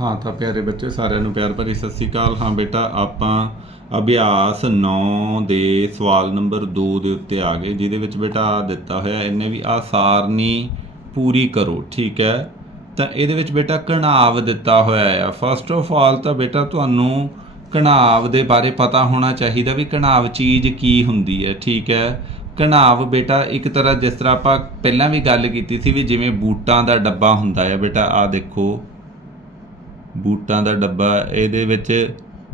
ਹਾਂ, ਤਾਂ ਪਿਆਰੇ ਬੱਚੇ ਸਾਰਿਆਂ ਨੂੰ ਪਿਆਰ ਭਰੀ ਸਤਿ ਸ੍ਰੀ ਅਕਾਲ। ਹਾਂ ਬੇਟਾ, ਆਪਾਂ ਅਭਿਆਸ 9 ਦੇ ਸਵਾਲ ਨੰਬਰ 2 ਦੇ ਉੱਤੇ ਆ ਗਏ, ਜਿਹਦੇ ਵਿੱਚ ਬੇਟਾ ਆਹ ਦਿੱਤਾ ਹੋਇਆ ਇਹਨੇ ਵੀ ਆ ਸਾਰਨੀ ਪੂਰੀ ਕਰੋ, ਠੀਕ ਹੈ? ਤਾਂ ਇਹਦੇ ਵਿੱਚ ਬੇਟਾ ਕਣਾਵ ਦਿੱਤਾ ਹੋਇਆ ਆ। ਫਸਟ ਆਫ ਆਲ ਤਾਂ ਬੇਟਾ ਤੁਹਾਨੂੰ ਕਣਾਵ ਦੇ ਬਾਰੇ ਪਤਾ ਹੋਣਾ ਚਾਹੀਦਾ ਵੀ ਕਣਾਵ ਚੀਜ਼ ਕੀ ਹੁੰਦੀ ਹੈ, ਠੀਕ ਹੈ? ਕਣਾਵ ਬੇਟਾ, ਇੱਕ ਤਰ੍ਹਾਂ ਜਿਸ ਤਰ੍ਹਾਂ ਆਪਾਂ ਪਹਿਲਾਂ ਵੀ ਗੱਲ ਕੀਤੀ ਸੀ ਵੀ ਜਿਵੇਂ ਬੂਟਾਂ ਦਾ ਡੱਬਾ ਹੁੰਦਾ ਹੈ ਬੇਟਾ ਆ ਦੇਖੋ। ਬੂਟਾਂ ਦਾ ਡੱਬਾ, ਇਹਦੇ ਵਿੱਚ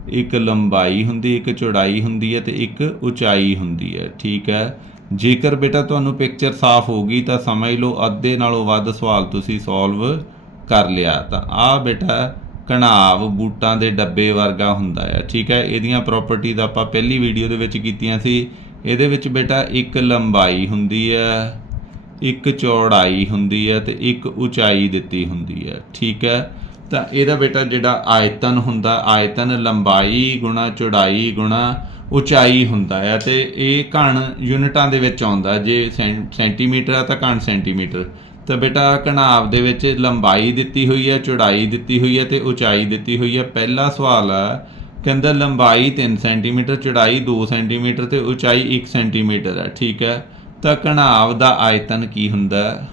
ਇੱਕ ਲੰਬਾਈ ਹੁੰਦੀ, ਇੱਕ ਚੌੜਾਈ ਹੁੰਦੀ ਹੈ ਤੇ ਇੱਕ ਉਚਾਈ ਹੁੰਦੀ ਹੈ, ਠੀਕ ਹੈ? ਜੇਕਰ ਬੇਟਾ ਤੁਹਾਨੂੰ ਪਿਕਚਰ ਸਾਫ਼ ਹੋ ਗਈ ਤਾਂ ਸਮਝ ਲਓ, ਅੱਧੇ ਨਾਲੋਂ ਵੱਧ ਸਵਾਲ ਤੁਸੀਂ ਸੋਲਵ ਕਰ ਲਿਆ। ਤਾਂ ਆਹ ਬੇਟਾ ਕਣਾਵ ਬੂਟਾਂ ਦੇ ਡੱਬੇ ਵਰਗਾ ਹੁੰਦਾ ਹੈ, ਠੀਕ ਹੈ? ਇਹਦੀਆਂ ਪ੍ਰਾਪਰਟੀ ਦਾ ਆਪਾਂ ਪਹਿਲੀ ਵੀਡੀਓ ਦੇ ਵਿੱਚ ਕੀਤੀਆਂ ਸੀ। ਇਹਦੇ ਵਿੱਚ ਬੇਟਾ ਇੱਕ ਲੰਬਾਈ ਹੁੰਦੀ ਹੈ, ਇੱਕ ਚੌੜਾਈ ਹੁੰਦੀ ਹੈ ਤੇ ਇੱਕ ਉਚਾਈ ਦਿੱਤੀ ਹੁੰਦੀ ਹੈ, ਠੀਕ ਹੈ? ਤਾਂ ਇਹਦਾ ਬੇਟਾ ਜਿਹੜਾ ਆਇਤਨ ਹੁੰਦਾ, ਆਇਤਨ ਲੰਬਾਈ ਗੁਣਾ ਚੌੜਾਈ ਗੁਣਾ ਉਚਾਈ ਹੁੰਦਾ ਹੈ ਤੇ ਇਹ ਘਣ ਯੂਨਿਟਾਂ ਦੇ ਵਿੱਚ ਆਉਂਦਾ, ਜੇ ਸੈਂ- ਸੈਂਟੀਮੀਟਰ ਆ ਤਾਂ ਘਣ ਸੈਂਟੀਮੀਟਰ। ਤਾਂ ਬੇਟਾ ਘਣਾਵ ਦੇ ਵਿੱਚ ਲੰਬਾਈ ਦਿੱਤੀ ਹੋਈ ਹੈ ਚੌੜਾਈ ਦਿੱਤੀ ਹੋਈ ਹੈ ਤੇ ਉਚਾਈ ਦਿੱਤੀ ਹੋਈ ਹੈ ਪਹਿਲਾ ਸਵਾਲ ਆ, ਕਹਿੰਦਾ ਲੰਬਾਈ 3 ਸੈਂਟੀਮੀਟਰ, ਚੌੜਾਈ 2 ਸੈਂਟੀਮੀਟਰ ਤੇ ਉਚਾਈ 1 ਸੈਂਟੀਮੀਟਰ ਹੈ ਠੀਕ ਹੈ ਤਾਂ ਘਣਾਵ ਦਾ ਆਇਤਨ ਕੀ ਹੁੰਦਾ?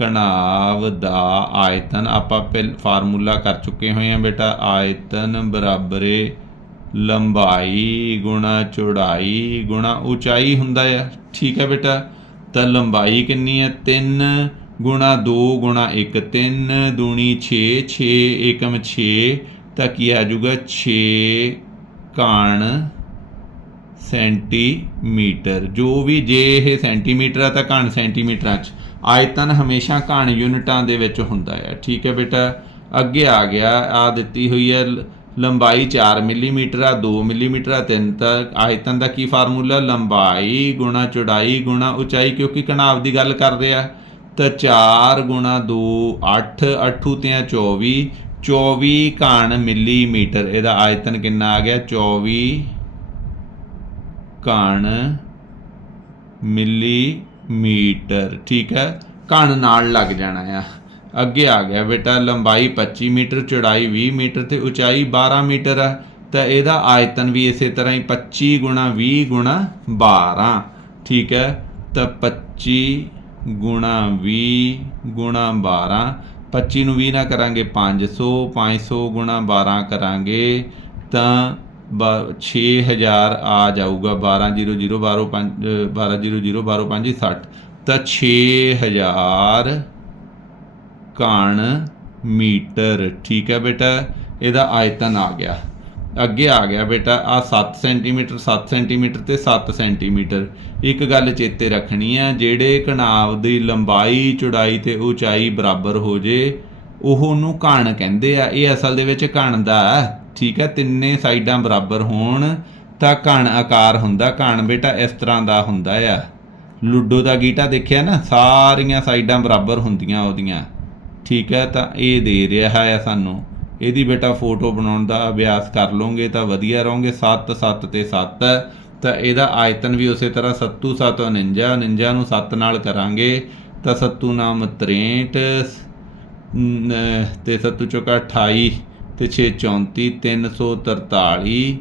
ਘਣਾਵ ਦਾ ਆਇਤਨ ਆਪਾਂ ਪਹਿਲ, ਫਾਰਮੂਲਾ ਕਰ ਚੁੱਕੇ ਹੋਏ ਹਾਂ ਬੇਟਾ। ਆਇਤਨ ਬਰਾਬਰੇ ਲੰਬਾਈ ਗੁਣਾ ਚੌੜਾਈ ਗੁਣਾ ਉਚਾਈ ਹੁੰਦਾ ਹੈ ਠੀਕ ਹੈ ਬੇਟਾ। ਤਾਂ ਲੰਬਾਈ ਕਿੰਨੀ ਹੈ? 3 ਗੁਣਾ 2 ਗੁਣਾ 1 3 ਦੂਣੀ 6 6 ਏਕਮ 6 ਤਾਂ ਕੀ ਆ ਜਾਊਗਾ? 6 ਕਣ ਸੈਂਟੀਮੀਟਰ। ਜੋ ਵੀ ਜੇ ਇਹ ਸੈਂਟੀਮੀਟਰ ਆ ਤਾਂ ਘਣ ਸੈਂਟੀਮੀਟਰਾਂ 'ਚ। ਆਇਤਨ ਹਮੇਸ਼ਾ ਘਣ ਯੂਨਿਟਾਂ ਦੇ ਵਿੱਚ ਹੁੰਦਾ ਹੈ। ਠੀਕ ਹੈ ਬੇਟਾ? ਅੱਗੇ ਆ ਗਿਆ, ਆ ਦਿੱਤੀ ਹੋਈ ਹੈ ਲ- ਲੰਬਾਈ 4 ਮਿਲੀਮੀਟਰ ਆ 2 ਮਿਲੀਮੀਟਰ ਆ 3 ਤਾਂ ਆਇਤਨ ਦਾ ਕੀ ਫਾਰਮੂਲਾ? ਲੰਬਾਈ ਗੁਣਾ ਚੌੜਾਈ ਗੁਣਾ ਉਚਾਈ, ਕਿਉਂਕਿ ਕਣਾਵ ਦੀ ਗੱਲ ਕਰ ਰਿਹਾ। ਤਾਂ 4 ਗੁਣਾ 2 8 8 ਤੇ 24 24 ਘਣ ਮਿਲੀਮੀਟਰ। ਇਹਦਾ ਆਇਤਨ ਕਿੰਨਾ ਆ ਗਿਆ? 24 ਘਣ ਮੀਟਰ, ਠੀਕ ਹੈ? ਘਣ ਨਾਲ ਲੱਗ ਜਾਣਾ ਆ। ਅੱਗੇ ਆ ਗਿਆ ਬੇਟਾ, ਲੰਬਾਈ 25 ਮੀਟਰ, ਚੌੜਾਈ 20 ਮੀਟਰ ਤੇ ਉਚਾਈ 12 ਮੀਟਰ ਹੈ ਤਾਂ ਇਹਦਾ ਆਇਤਨ ਵੀ ਇਸੇ ਤਰ੍ਹਾਂ ਹੀ 25 ਗੁਣਾ 20 ਗੁਣਾ 12 ਠੀਕ ਹੈ? ਤਾਂ 25 ਗੁਣਾ 20 ਗੁਣਾ 12 25 ਨੂੰ 20 ਨਾ ਕਰਾਂਗੇ 500 500 ਗੁਣਾ 12 ਕਰਾਂਗੇ ਤਾਂ 6000 ਆ ਜਾਊਗਾ 1200 12 1200 12 5 60 ਤਾਂ 6000 ਘਣ ਮੀਟਰ। ਠੀਕ ਹੈ ਬੇਟਾ ਇਹਦਾ ਆਇਤਨ ਆ ਗਿਆ। ਅੱਗੇ ਆ ਗਿਆ ਬੇਟਾ ਆ 7 ਸੈਂਟੀਮੀਟਰ 7 ਸੈਂਟੀਮੀਟਰ ਤੇ 7 ਸੈਂਟੀਮੀਟਰ। ਇੱਕ ਗੱਲ ਚੇਤੇ ਰੱਖਣੀ ਹੈ ਜਿਹੜੇ ਕਣਾਵ ਦੀ ਲੰਬਾਈ ਚੌੜਾਈ ਤੇ ਉਚਾਈ ਬਰਾਬਰ ਹੋ ਜੇ ਉਹ ਨੂੰ ਘਣ ਕਹਿੰਦੇ ਆ। ਇਹ ਅਸਲ ਦੇ ਵਿੱਚ ਘਣ ਦਾ ਹੈ, ਠੀਕ ਹੈ, ਤਿੰਨੇ ਸਾਈਡਾਂ ਬਰਾਬਰ ਹੋਣ ਤਾਂ ਘਣ ਆਕਾਰ ਹੁੰਦਾ, ਘਣ ਬੇਟਾ ਇਸ ਤਰ੍ਹਾਂ ਦਾ ਹੁੰਦਾ ਆ। ਲੂਡੋ ਦਾ ਗੀਟਾ ਦੇਖਿਆ ਨਾ, ਸਾਰੀਆਂ ਸਾਈਡਾਂ ਬਰਾਬਰ ਹੁੰਦੀਆਂ ਉਹਦੀਆਂ। ਠੀਕ ਹੈ, ਤਾਂ ਇਹ ਦੇ ਰਿਹਾ ਹੈ ਸਾਨੂੰ। ਇਹਦੀ ਬੇਟਾ ਫੋਟੋ ਬਣਾਉਣ ਦਾ ਅਭਿਆਸ ਕਰ ਲਓਗੇ ਤਾਂ ਵਧੀਆ ਰਹੋਗੇ 7 7 ਤੇ 7 ਤਾਂ ਇਹਦਾ ਆਇਤਨ ਵੀ ਉਸੇ ਤਰ੍ਹਾਂ 7 7 49 49 ਨੂੰ 7 ਨਾਲ ਕਰਾਂਗੇ, ਤਾਂ 7 ਨਾਮ 63 ਨ- ਤੇ 7 ਚੌਕਾ 28 ਤੇ 6 34 343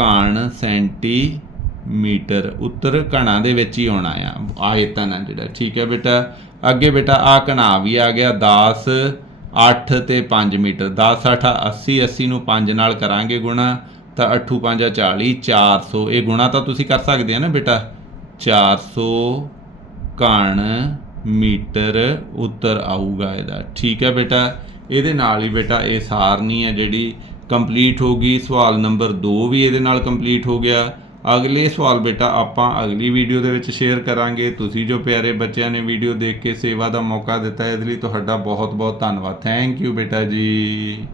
ਘਣ ਸੈਂਟੀਮੀਟਰ ਉੱਤਰ ਘਣਾ ਦੇ ਵਿੱਚ ਹੀ ਆਉਣਾ ਆ। ਆਇਤਨ ਆ ਜਿਹੜਾ। ਠੀਕ ਹੈ ਬੇਟਾ? ਅੱਗੇ ਬੇਟਾ ਆ ਘਣਾ ਵੀ ਆ ਗਿਆ। 10 8 ਤੇ 5 ਮੀਟਰ। 10 8 80 80 ਨੂੰ 5 ਨਾਲ ਕਰਾਂਗੇ ਗੁਣਾ, ਤਾਂ 8 5 40 400 ਇਹ ਗੁਣਾ ਤਾਂ ਤੁਸੀਂ ਕਰ ਸਕਦੇ ਆ ਨਾ ਬੇਟਾ? 400 ਘਣ ਮੀਟਰ ਉੱਤਰ ਆਊਗਾ ਇਹਦਾ। ਠੀਕ ਹੈ ਬੇਟਾ? ਇਹਦੇ ਨਾਲ ਹੀ ਬੇਟਾ, ਇਹ ਸਾਰਨੀ ਹੈ ਜਿਹੜੀ ਕੰਪਲੀਟ ਹੋ ਗਈ। ਸਵਾਲ ਨੰਬਰ 2 ਵੀ ਇਹਦੇ ਨਾਲ ਕੰਪਲੀਟ ਹੋ ਗਿਆ। ਅਗਲੇ ਸਵਾਲ ਬੇਟਾ, ਆਪਾਂ ਅਗਲੀ ਵੀਡੀਓ ਦੇ ਵਿੱਚ ਸ਼ੇਅਰ ਕਰਾਂਗੇ। ਤੁਸੀਂ ਜੋ ਪਿਆਰੇ ਬੱਚਿਆਂ ਨੇ ਵੀਡੀਓ ਦੇਖ ਕੇ ਸੇਵਾ ਦਾ ਮੌਕਾ ਦਿੱਤਾ, ਇਹਦੇ ਲਈ ਤੁਹਾਡਾ ਬਹੁਤ ਬਹੁਤ ਧੰਨਵਾਦ। ਥੈਂਕ ਯੂ ਬੇਟਾ ਜੀ।